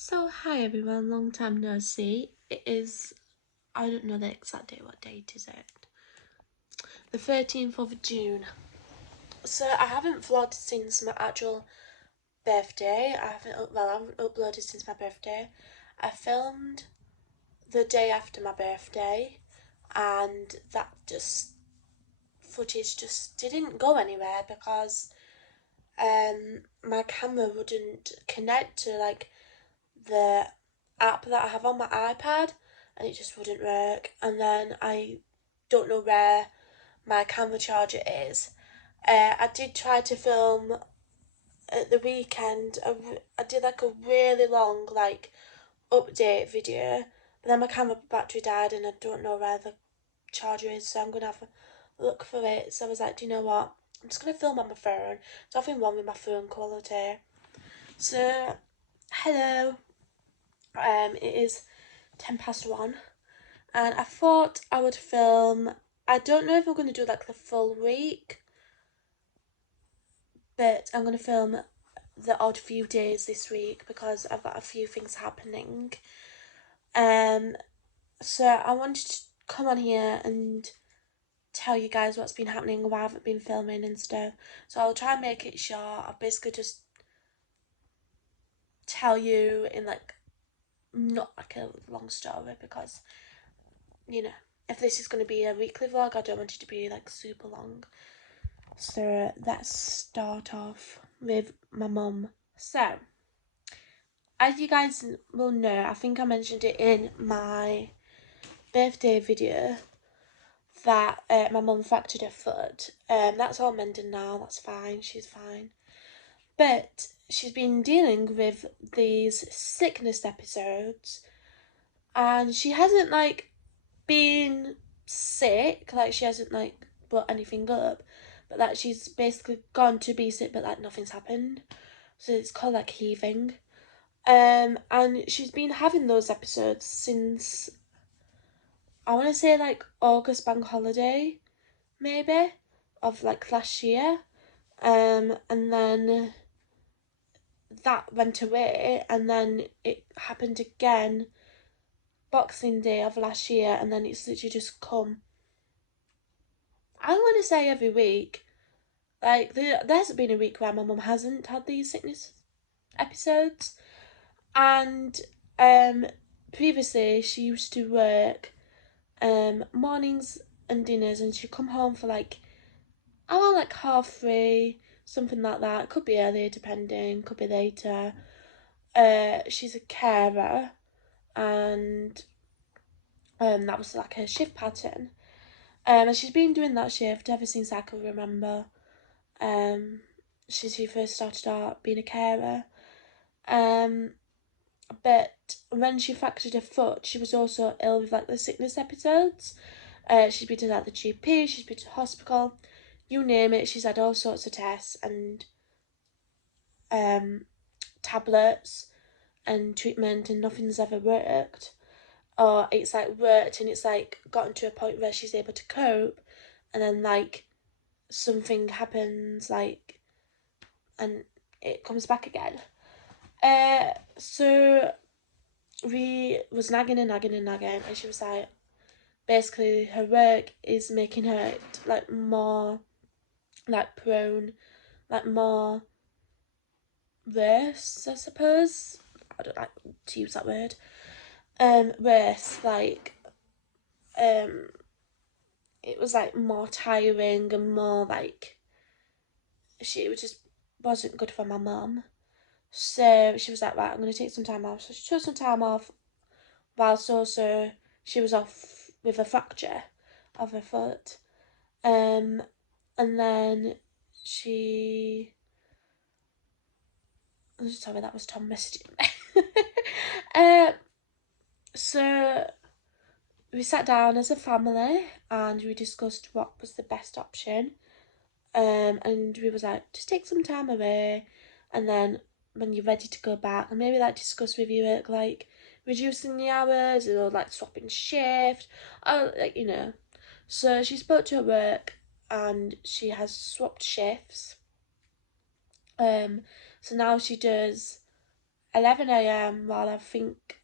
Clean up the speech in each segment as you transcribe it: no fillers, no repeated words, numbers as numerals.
So hi everyone, long time no see. It is, I don't know the exact date, what date is it? The 13th of June. So I haven't vlogged since my actual birthday. I haven't uploaded since my birthday. I filmed the day after my birthday and that footage just didn't go anywhere because my camera wouldn't connect to like the app that I have on my iPad and it just wouldn't work. And then I don't know where my camera charger is. I did try to film at the weekend. I did like a really long update video, but then my camera battery died and I don't know where the charger is, so I'm gonna have a look for it. So I was like, do you know what? I'm just gonna film on my phone. There's nothing wrong with my phone quality. So hello. It is 1:10, and I thought I would film. I don't know if I'm going to do like the full week, but I'm going to film the odd few days this week because I've got a few things happening. Um, so I wanted to come on here and tell you guys what's been happening, why I haven't been filming and stuff. So I'll try and make it short. I'll basically just tell you in like not like a long story because if this is going to be a weekly vlog, I don't want it to be like super long. So let's start off with my mum. So, as you guys will know, I think I mentioned it in my birthday video that my mum fractured her foot. That's all mended now, that's fine, she's fine. But she's been dealing with these sickness episodes and she hasn't been sick, she hasn't brought anything up, but that she's basically gone to be sick, but nothing's happened. So it's called heaving. And she's been having those episodes since I want to say August bank holiday, maybe, of last year. And then that went away, and then it happened again Boxing Day of last year, and then it's literally just come. I want to say every week. There hasn't been a week where my mum hasn't had these sickness episodes. And previously she used to work mornings and dinners, and she'd come home for around 3:30, something like that. Could be earlier depending, could be later. She's a carer, and that was her shift pattern. And she's been doing that shift ever since I can remember. Since she first started out being a carer. But when she fractured her foot, she was also ill with the sickness episodes. She's been to the GP, she's been to the hospital, you name it. She's had all sorts of tests and tablets and treatment, and nothing's ever worked. Or it's worked and it's gotten to a point where she's able to cope, and then something happens and it comes back again. So we was nagging, and she was basically her work is making her more prone, more worse, I suppose. I don't like to use that word. Worse, it was more tiring and more it just wasn't good for my mum. So she was right, I'm going to take some time off. So she took some time off, whilst also she was off with a fracture of her foot. And then she... Sorry, that was Tom messaging me. So we sat down as a family and we discussed what was the best option. And we was just take some time away, and then when you're ready to go back, and maybe discuss with you reducing the hours or swapping shift, or So she spoke to her work and she has swapped shifts. So now she does 11 a.m. while I think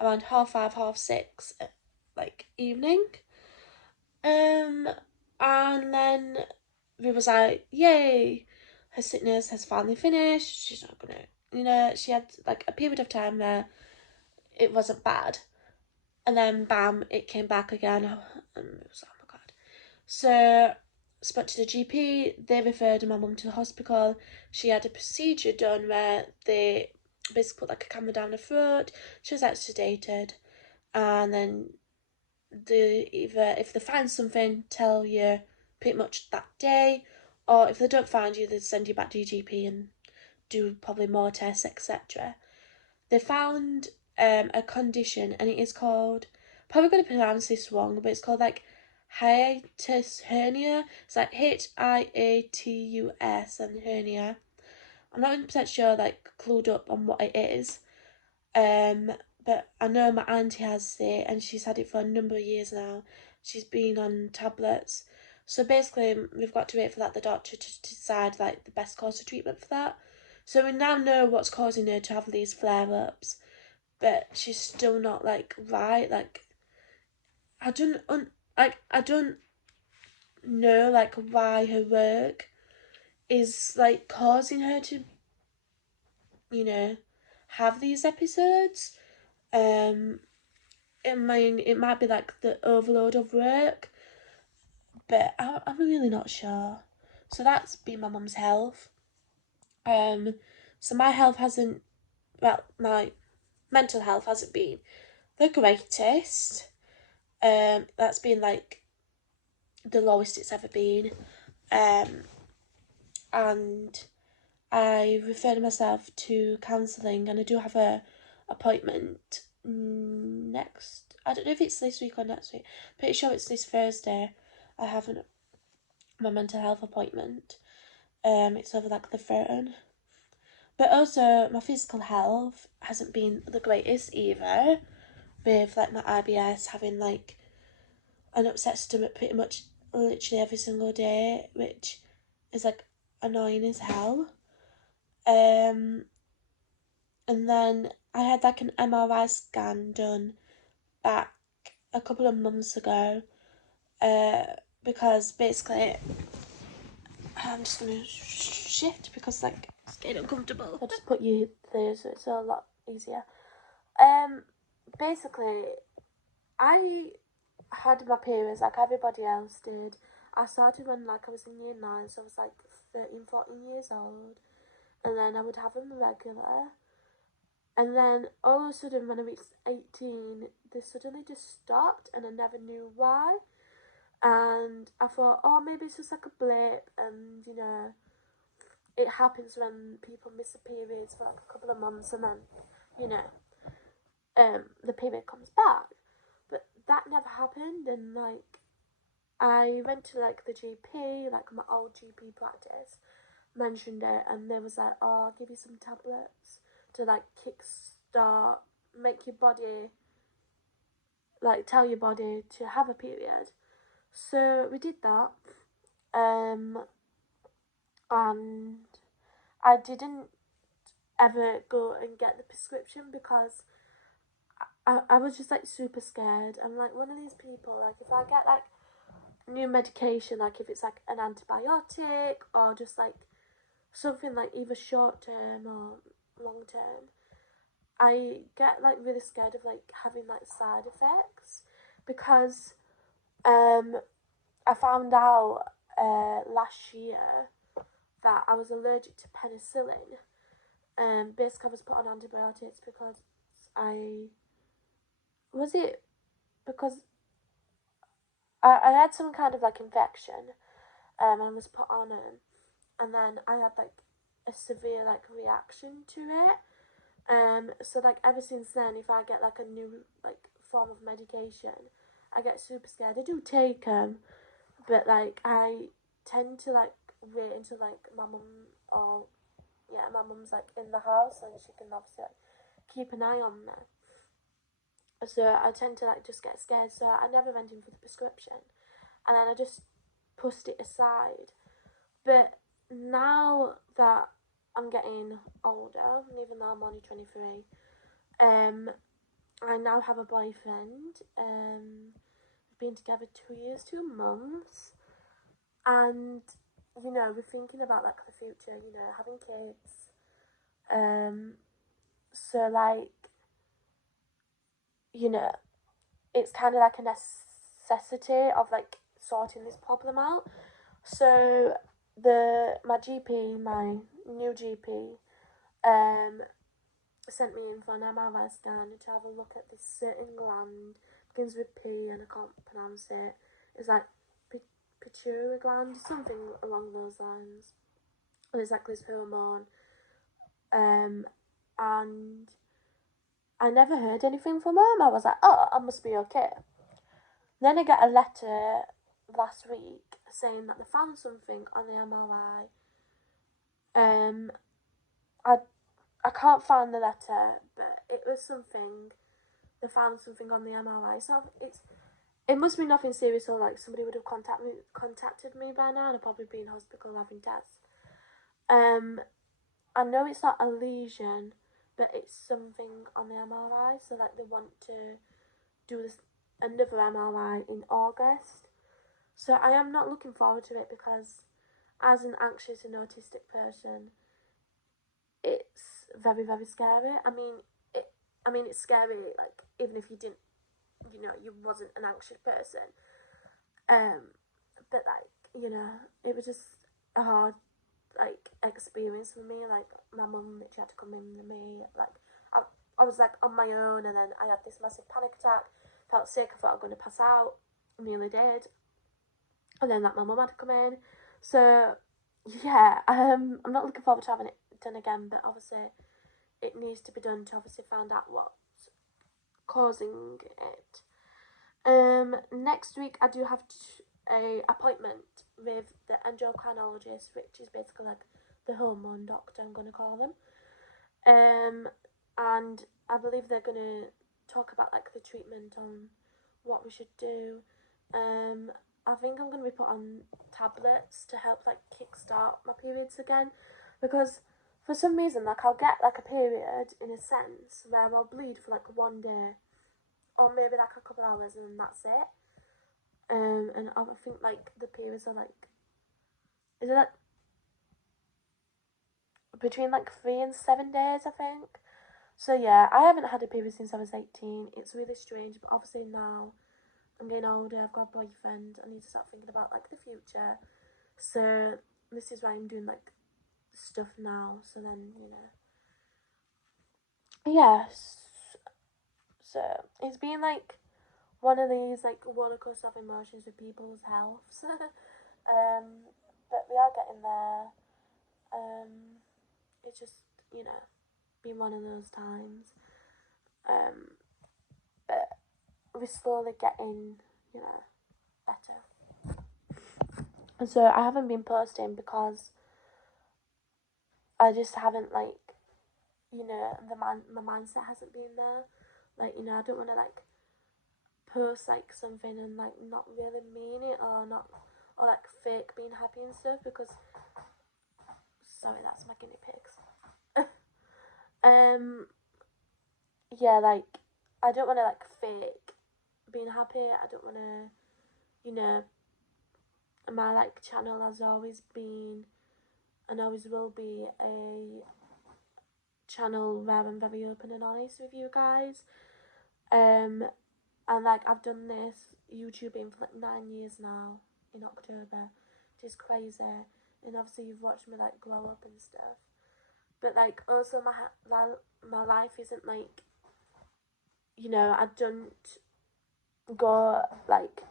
around 5:30, 6:30, like evening. And then we was like, yay, her sickness has finally finished. She's not gonna, she had like a period of time where it wasn't bad. And then bam, it came back again. And it was, oh my God. So spoke to the GP, they referred my mum to the hospital. She had a procedure done where they basically put like a camera down her throat. She was like sedated. And then they either, if they find something, tell you pretty much that day, or if they don't find you, they send you back to your GP and do probably more tests, etc. They found a condition, and it is called, probably going to pronounce this wrong, but it's called like hiatus hernia. It's like Hiatus and hernia. I'm not 100% sure, like clued up on what it is. But I know my auntie has it, and she's had it for a number of years now. She's been on tablets. So basically, we've got to wait for the doctor to decide like the best course of treatment for that. So we now know what's causing her to have these flare-ups, but she's still not like right. Like I don't know like why her work is like causing her to, have these episodes. I mean, it might be like the overload of work, but I'm really not sure. So that's been my mum's health. So my health hasn't, well, my mental health hasn't been the greatest. That's been like the lowest it's ever been. And I referred myself to counselling, and I do have a appointment next. I don't know if it's this week or next week. Pretty sure it's this Thursday. I have my mental health appointment. It's over like the phone. But also my physical health hasn't been the greatest either. With like my IBS having like an upset stomach pretty much literally every single day, which is like annoying as hell. And then I had like an MRI scan done back a couple of months ago, because basically I'm just gonna shift because like it's getting uncomfortable. I'll just put you there so it's a lot easier. Basically I had my periods like everybody else did. I started when like I was in year 9, so I was like 13, 14 years old, and then I would have them regular. And then all of a sudden, when I reached 18, they suddenly just stopped, and I never knew why. And I thought, oh, maybe it's just like a blip, and it happens when people miss the periods for like a couple of months, and then, the period comes back. But that never happened, and like, I went to like the GP, like my old GP practice, mentioned it, and they was like, oh, I'll give you some tablets to like kickstart, make your body, like tell your body to have a period. So we did that, and I didn't ever go and get the prescription because I was just like super scared. I'm like one of these people, like if I get like new medication, like if it's like an antibiotic or just like something like either short term or long term, I get like really scared of like having like side effects because I found out last year that I was allergic to penicillin. Basically I was put on antibiotics because because I had some kind of like infection, and I was put on it, and then I had like a severe like reaction to it. So like ever since then, if I get like a new like form of medication, I get super scared. I do take them, but like I tend to like wait until like my mum's like in the house and she can obviously like keep an eye on me. So I tend to like just get scared. So I never went in for the prescription, and then I just pushed it aside. But now that I'm getting older, even though I'm only 23. I now have a boyfriend. We've been together 2 years, 2 months, and you know, we're thinking about like the future. You know, having kids. So like, you know, it's kind of like a necessity of like sorting this problem out. So my GP, my new GP, sent me in for an MRI scan to have a look at this certain gland. Begins with P and I can't pronounce it. It's like pituitary gland, something along those lines. And it's like this hormone. And I never heard anything from him. I was like, oh, I must be okay. Then I get a letter last week saying that they found something on the MRI. I can't find the letter, but it was something. They found something on the MRI, so it must be nothing serious, or like somebody would have contacted me by now, and I'd probably be in hospital having tests. I know it's not a lesion, but it's something on the MRI, so like they want to do another MRI in August. So I am not looking forward to it because, as an anxious and autistic person, it's very, very scary. I mean, it's scary. Like, even if you didn't, you know, you wasn't an anxious person. But like, you know, it was just a hard like experience for me. Like, my mum literally had to come in with me. Like, I was like on my own, and then I had this massive panic attack. Felt sick. I thought I was going to pass out. I nearly did. And then like my mum had to come in. So yeah, I'm not looking forward to having it done again. But obviously, it needs to be done to obviously find out what's causing it. Next week I do have a appointment with the endocrinologist, which is basically like the hormone doctor, I'm gonna call them. And I believe they're gonna talk about like the treatment on what we should do. I think I'm gonna be put on tablets to help like kickstart my periods again, because for some reason like I'll get like a period in a sense where I'll bleed for like one day or maybe like a couple hours and that's it. And I think like the periods are like, is it like between like 3 and 7 days, I think. So yeah, I haven't had a period since I was 18. It's really strange, but obviously now I'm getting older, I've got a boyfriend, I need to start thinking about like the future. So this is why I'm doing like stuff now, so then, you know. Yes. So it's been like one of these like roller coaster of emotions with people's health. But we are getting there. It's just, you know, been one of those times. But we're slowly getting, you know, better. And so I haven't been posting because I just haven't like, you know, my mindset hasn't been there. Like, you know, I don't want to like post like something and like not really mean it, or not, or like fake being happy and stuff, because sorry, that's my guinea pigs. Yeah, like I don't want to like fake being happy. I don't want to, you know, my like channel has always been and always will be a channel where I'm very open and honest with you guys. And like I've done this YouTubing for like 9 years now in October, which is crazy. And obviously you've watched me like grow up and stuff. But like also my life isn't like, you know, I don't go like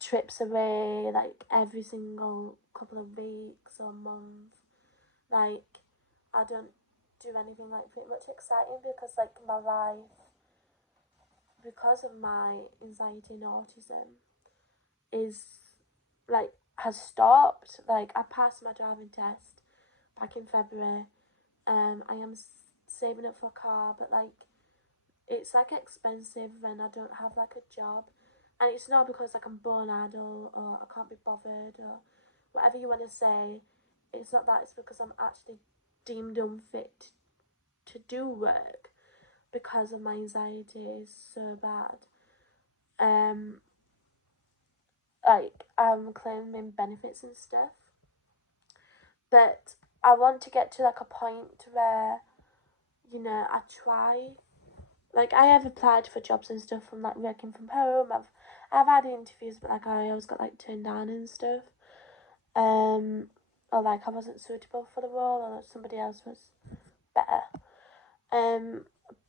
trips away like every single couple of weeks or month. Like I don't do anything like pretty much exciting, because like my life, because of my anxiety and autism, is like has stopped. Like I passed my driving test back in February. I am saving up for a car, but like it's like expensive and I don't have like a job. And it's not because like I'm born idle or I can't be bothered or whatever you want to say. it's not that, it's because I'm actually deemed unfit to do work because of my anxiety is so bad. Like, I'm claiming benefits and stuff, but I want to get to like a point where, you know, I try. Like, I have applied for jobs and stuff from like working from home. I've had interviews, but like I always got like turned down and stuff. Or like I wasn't suitable for the role, or somebody else was better.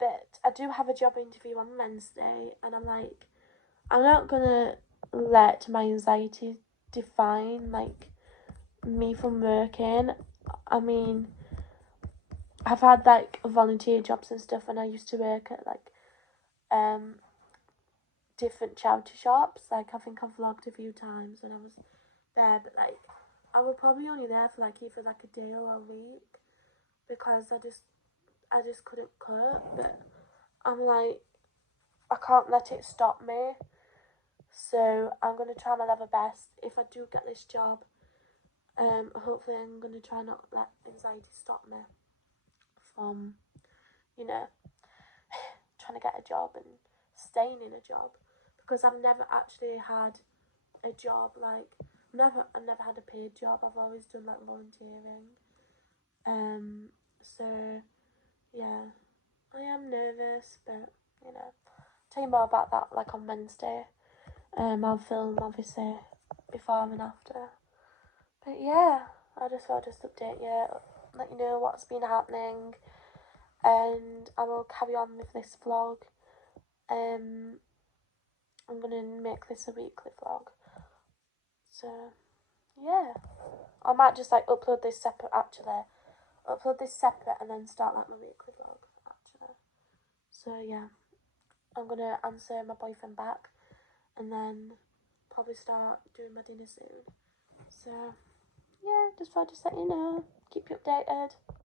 But I do have a job interview on Wednesday, and I'm like, I'm not gonna let my anxiety define like me from working. I mean, I've had like volunteer jobs and stuff, and I used to work at like different charity shops. Like, I think I've vlogged a few times when I was there, but like I was probably only there for like either like a day or a week because I just couldn't cope. But I'm like, I can't let it stop me. So I'm gonna try my level best. If I do get this job, hopefully I'm gonna try not let anxiety stop me from, you know, trying to get a job and staying in a job, because I've never actually had a job. Like, I've never had a paid job. I've always done like volunteering. So yeah, I am nervous, but you know, tell you more about that like on Wednesday. I'll film obviously before and after. But yeah, I just thought I'd just update you, let you know what's been happening, and I will carry on with this vlog. I'm gonna make this a weekly vlog. So yeah, I might just like upload this separate actually. Upload this separate and then start like my weekly vlog actually. So yeah, I'm gonna answer my boyfriend back and then probably start doing my dinner soon. So yeah, just thought I'd just let you know, keep you updated.